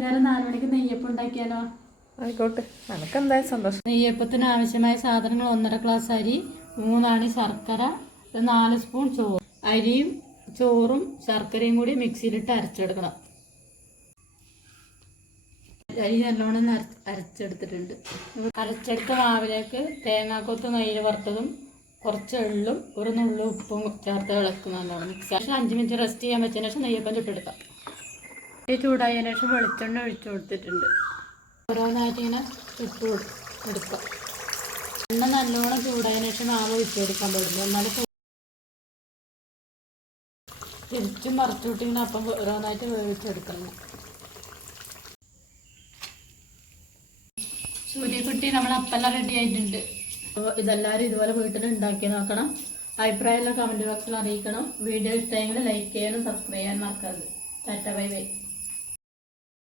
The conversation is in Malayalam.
വൈകുന്നേരം 4 മണിക്ക് നെയ്യപ്പം ഉണ്ടാക്കിയാലോ? ആയിക്കോട്ടെ, നമുക്ക് എന്തായാലും സന്തോഷം. നെയ്യപ്പത്തിന് ആവശ്യമായ സാധനങ്ങൾ 1.5 ഗ്ലാസ് അരി, 3 അണി ശർക്കര, 4 സ്പൂൺ ചോറ്. അരിയും ചോറും ശർക്കരയും കൂടി മിക്സിയിലിട്ട് അരച്ചെടുക്കണം. അരി നല്ലോണം അരച്ചെടുത്തിട്ടുണ്ട്. അരച്ചെടുത്ത മാവിലേക്ക് തേങ്ങാക്കൊത്ത് നെയ്യിൽ വറുത്തതും കുറച്ച് എള്ളും ഒരു നുള്ളു ഉപ്പും ചേർത്ത് ഇളക്കുക. നല്ലോണം മിക്സ്. 5 മിനിറ്റ് റെസ്റ്റ് ചെയ്യാൻ വെച്ചതിന് ശേഷം നെയ്യപ്പം ചുട്ടെടുക്കാം. ഈ ചൂടായതിനു ശേഷം വെളിച്ചെണ്ണ ഒഴിച്ചു കൊടുത്തിട്ടുണ്ട്. ഓരോന്നായിട്ട് ഇങ്ങനെ ചുട്ട് എടുക്കാം. എണ്ണ നല്ലോണം ചൂടായതിനു ശേഷം മാവ് ഒഴിച്ചു കൊടുക്കാൻ പാടില്ല. എന്നാലും തിരിച്ചും മറച്ചുവിട്ടിങ്ങനെ അപ്പം ഓരോന്നായിട്ട് വേവിച്ചെടുക്കണം. സൂര്യക്കുട്ടി നമ്മൾ അപ്പെല്ലാം റെഡി ആയിട്ടുണ്ട്. ഇതെല്ലാവരും ഇതുപോലെ വീട്ടിൽ ഉണ്ടാക്കി നോക്കണം. അഭിപ്രായമെല്ലാം കമൻറ്റ് ബോക്സിൽ അറിയിക്കണം. വീഡിയോ ഇഷ്ടമെങ്കിൽ ലൈക്ക് ചെയ്യാനും സബ്സ്ക്രൈബ് ചെയ്യാനും മറക്കരുത്. Tata bye bye.